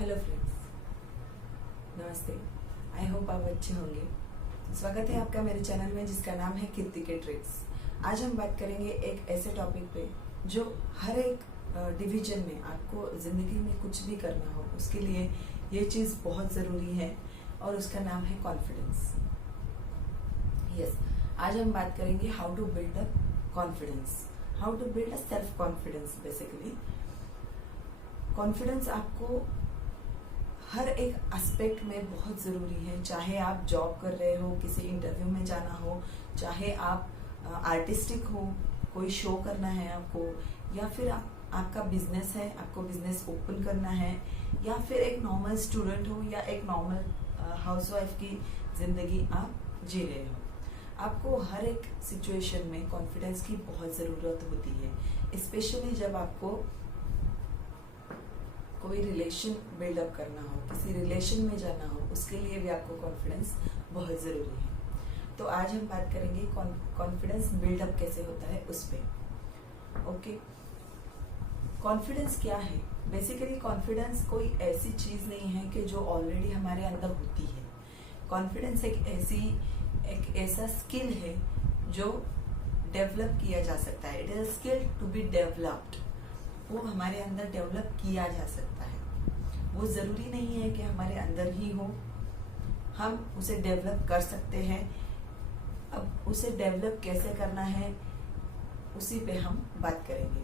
Hello friends, नमस्ते। I hope आप अच्छे होंगे। स्वागत है आपका मेरे चैनल में जिसका नाम है कीर्ति के ट्रिक्स। आज हम बात करेंगे एक ऐसे टॉपिक पे जो हर एक डिवीजन में आपको जिंदगी में कुछ भी करना हो उसके लिए ये चीज बहुत जरूरी है और उसका नाम है कॉन्फिडेंस। यस, आज हम बात करेंगे how to build a confidence, how to build a self confidence. Basically confidence आपको हर एक एस्पेक्ट में बहुत जरूरी है। चाहे आप जॉब कर रहे हो, किसी इंटरव्यू में जाना हो, चाहे आप आर्टिस्टिक हो, कोई शो करना है आपको, या फिर आपका बिजनेस है, आपको बिजनेस ओपन करना है, या फिर एक नॉर्मल स्टूडेंट हो या एक नॉर्मल हाउसवाइफ की जिंदगी आप जी रहे हो। आपको हर एक सिचुएशन में कॉन्फिडेंस की बहुत जरूरत होती है, स्पेशली जब आपको कोई रिलेशन बिल्डअप करना हो, किसी रिलेशन में जाना हो, उसके लिए भी आपको कॉन्फिडेंस बहुत जरूरी है। तो आज हम बात करेंगे कॉन्फिडेंस बिल्डअप कैसे होता है उस पे। ओके, कॉन्फिडेंस क्या है? बेसिकली कॉन्फिडेंस कोई ऐसी चीज नहीं है कि जो ऑलरेडी हमारे अंदर होती है। कॉन्फिडेंस एक ऐसा स्किल है जो डेवलप किया जा सकता है। It is a skill to be developed. वो हमारे अंदर डेवलप किया जा सकता है। वो जरूरी नहीं है कि हमारे अंदर ही हो, हम उसे डेवलप कर सकते हैं। अब उसे डेवलप कैसे करना है उसी पे हम बात करेंगे।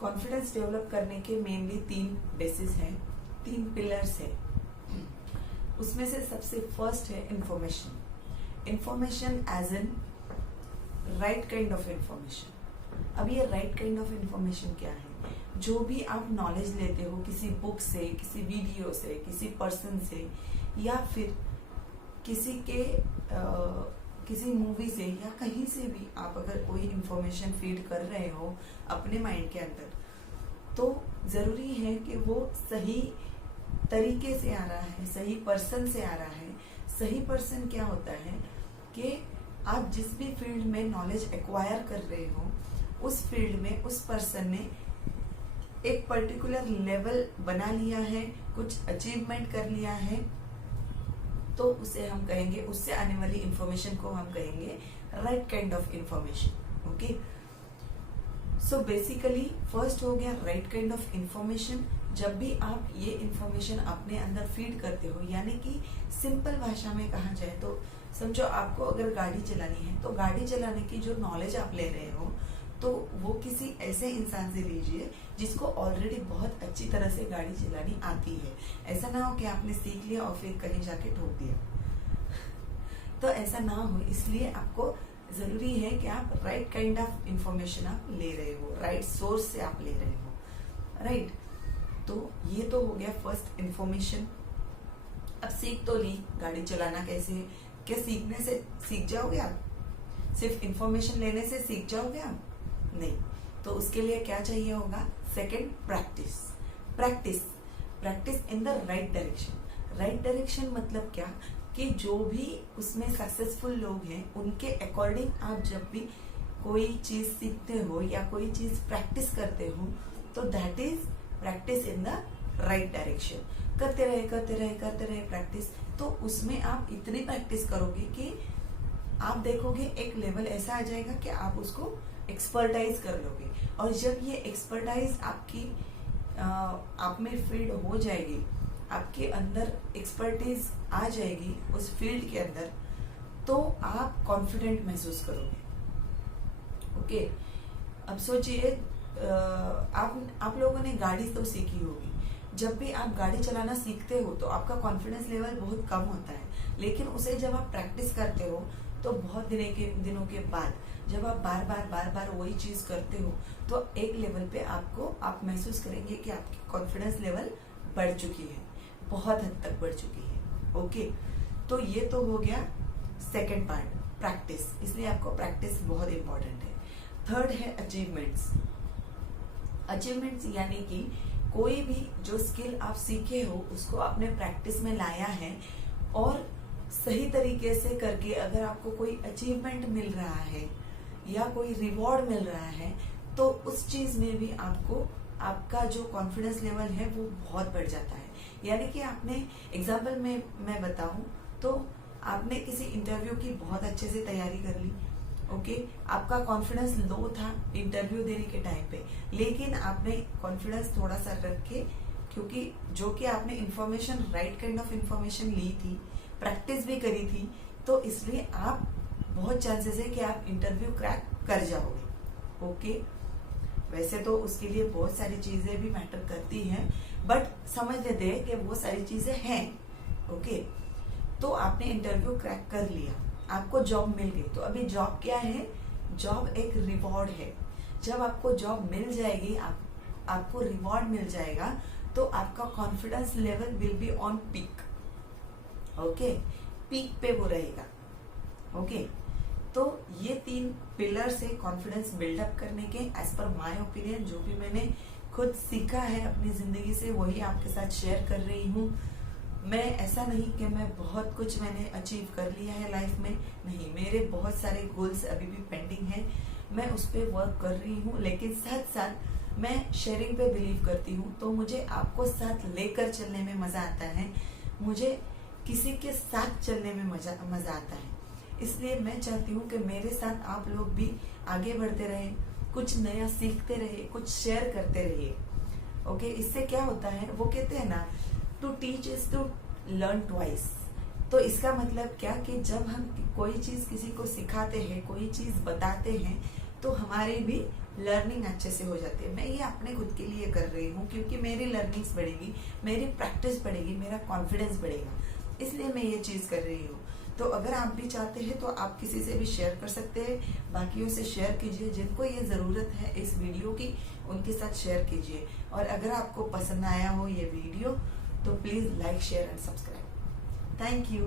कॉन्फिडेंस डेवलप करने के मेनली 3 बेसिस हैं, 3 पिलर्स हैं। उसमें से सबसे फर्स्ट है information. Information as an right kind of information. अब ये राइट काइंड ऑफ इंफॉर्मेशन क्या है? जो भी आप नॉलेज लेते हो किसी बुक से, किसी वीडियो से, किसी पर्सन से, या फिर किसी मूवी से, या कहीं से भी आप अगर कोई इंफॉर्मेशन फीड कर रहे हो अपने माइंड के अंदर, तो जरूरी है कि वो सही तरीके से आ रहा है, सही पर्सन से आ रहा है। सही पर्सन क्या होता है कि आप जिस भी फील्ड में नॉलेज एक्वायर कर रहे हो उस फील्ड में उस पर्सन ने एक पर्टिकुलर लेवल बना लिया है, कुछ अचीवमेंट कर लिया है, तो उसे हम कहेंगे, उससे आने वाली इंफॉर्मेशन को हम कहेंगे right kind of information. Okay, so basically first हो गया राइट काइंड ऑफ इंफॉर्मेशन। जब भी आप ये इंफॉर्मेशन अपने अंदर फीड करते हो, यानी कि सिंपल भाषा में कहा जाए तो समझो आपको अगर गाड़ी चलानी है तो गाड़ी चलाने की जो नॉलेज आप ले रहे हो तो वो किसी ऐसे इंसान से लीजिए जिसको ऑलरेडी बहुत अच्छी तरह से गाड़ी चलानी आती है। ऐसा ना हो कि आपने सीख लिया और फिर कहीं जाके ठोक दिया तो ऐसा ना हो, इसलिए आपको जरूरी है कि आप राइट काइंड ऑफ इंफॉर्मेशन आप ले रहे हो, राइट सोर्स से आप ले रहे हो, राइट। तो ये तो हो गया फर्स्ट इंफॉर्मेशन। अब सीख तो ली गाड़ी चलाना कैसे, क्या सीखने से सीख जाओगे आप? सिर्फ इंफॉर्मेशन लेने से सीख जाओगे आप? नहीं। तो उसके लिए क्या चाहिए होगा? Second, practice. Practice practice in the right direction. Right direction मतलब क्या कि जो भी उसमें सक्सेसफुल लोग हैं उनके अकॉर्डिंग आप जब भी कोई चीज सीखते हो या कोई चीज प्रैक्टिस करते हो तो that is practice in the right direction. करते रहे प्रैक्टिस। तो उसमें आप इतनी प्रैक्टिस करोगे कि आप देखोगे एक लेवल ऐसा आ जाएगा कि आप उसको एक्सपर्टाइज कर लोगे। और जब ये एक्सपर्टाइज आपकी आप में फील्ड हो जाएगी, आपके अंदर एक्सपर्टीज आ जाएगी उस फील्ड के अंदर, तो आप कॉन्फिडेंट महसूस करोगे। ओके, अब सोचिए आप लोगों ने गाड़ी तो सीखी होगी। जब भी आप गाड़ी चलाना सीखते हो तो आपका कॉन्फिडेंस लेवल बहुत कम होता है, लेकिन उसे जब आप प्रैक्टिस करते हो तो बहुत दिनों के बाद जब आप बार बार वही चीज करते हो तो एक लेवल पे आप महसूस करेंगे कि आपकी कॉन्फिडेंस लेवल बढ़ चुकी है, बहुत हद तक बढ़ चुकी है। ओके, तो ये तो हो गया सेकंड पार्ट, प्रैक्टिस। इसलिए आपको प्रैक्टिस बहुत इंपॉर्टेंट है। थर्ड है अचीवमेंट्स। अचीवमेंट्स यानी कि कोई भी जो स्किल आप सीखे हो उसको आपने प्रैक्टिस में लाया है और सही तरीके से करके अगर आपको कोई अचीवमेंट मिल रहा है या कोई रिवॉर्ड मिल रहा है तो उस चीज में भी आपको आपका जो कॉन्फिडेंस लेवल है वो बहुत बढ़ जाता है। यानी कि आपने एग्जाम्पल में मैं बताऊं तो आपने किसी इंटरव्यू की बहुत अच्छे से तैयारी कर ली, ओके, आपका कॉन्फिडेंस लो था इंटरव्यू देने के टाइम पे, लेकिन आपने कॉन्फिडेंस थोड़ा सा रख के, क्योंकि जो कि आपने information right kind of information ली थी, प्रैक्टिस भी करी थी, तो इसलिए आप बहुत चांसेस है कि आप इंटरव्यू क्रैक कर जाओगे, ओके। वैसे तो उसके लिए बहुत सारी चीजें भी मैटर करती हैं, बट समझ लेते हैं कि वो सारी चीजें हैं, ओके। तो आपने इंटरव्यू क्रैक कर लिया, आपको जॉब मिल गई, तो अभी जॉब क्या है, जॉब एक रिवॉर्ड है। जब आपको जॉब मिल जाएगी, आपको रिवॉर्ड मिल जाएगा, तो आपका confidence level will be on peak, okay, peak पे वो रहेगा, ओके। तो ये 3 पिलर्स है कॉन्फिडेंस बिल्डअप करने के, एज पर माय ओपिनियन, जो भी मैंने खुद सीखा है अपनी जिंदगी से वही आपके साथ शेयर कर रही हूँ। मैं ऐसा नहीं कि मैं बहुत कुछ मैंने अचीव कर लिया है लाइफ में, नहीं, मेरे बहुत सारे गोल्स अभी भी पेंडिंग हैं, मैं उस पर वर्क कर रही हूँ, लेकिन साथ साथ मैं शेयरिंग पे बिलीव करती हूँ, तो मुझे आपको साथ लेकर चलने में मजा आता है, मुझे किसी के साथ चलने में मजा आता है। इसलिए मैं चाहती हूँ कि मेरे साथ आप लोग भी आगे बढ़ते रहे, कुछ नया सीखते रहे, कुछ शेयर करते रहिए, ओके। इससे क्या होता है, वो कहते हैं ना, to teach is to learn twice. तो इसका मतलब क्या कि जब हम कोई चीज किसी को सिखाते हैं, कोई चीज बताते हैं, तो हमारी भी लर्निंग अच्छे से हो जाती है। मैं ये अपने खुद के लिए कर रही हूँ, क्योंकि मेरी लर्निंग्स बढ़ेगी, मेरी प्रैक्टिस बढ़ेगी, मेरा कॉन्फिडेंस बढ़ेगा, इसलिए मैं ये चीज कर रही हूँ। तो अगर आप भी चाहते हैं तो आप किसी से भी शेयर कर सकते हैं, बाकियों से शेयर कीजिए, जिनको ये जरूरत है इस वीडियो की उनके साथ शेयर कीजिए। और अगर आपको पसंद आया हो ये वीडियो तो please like, share and subscribe. Thank you.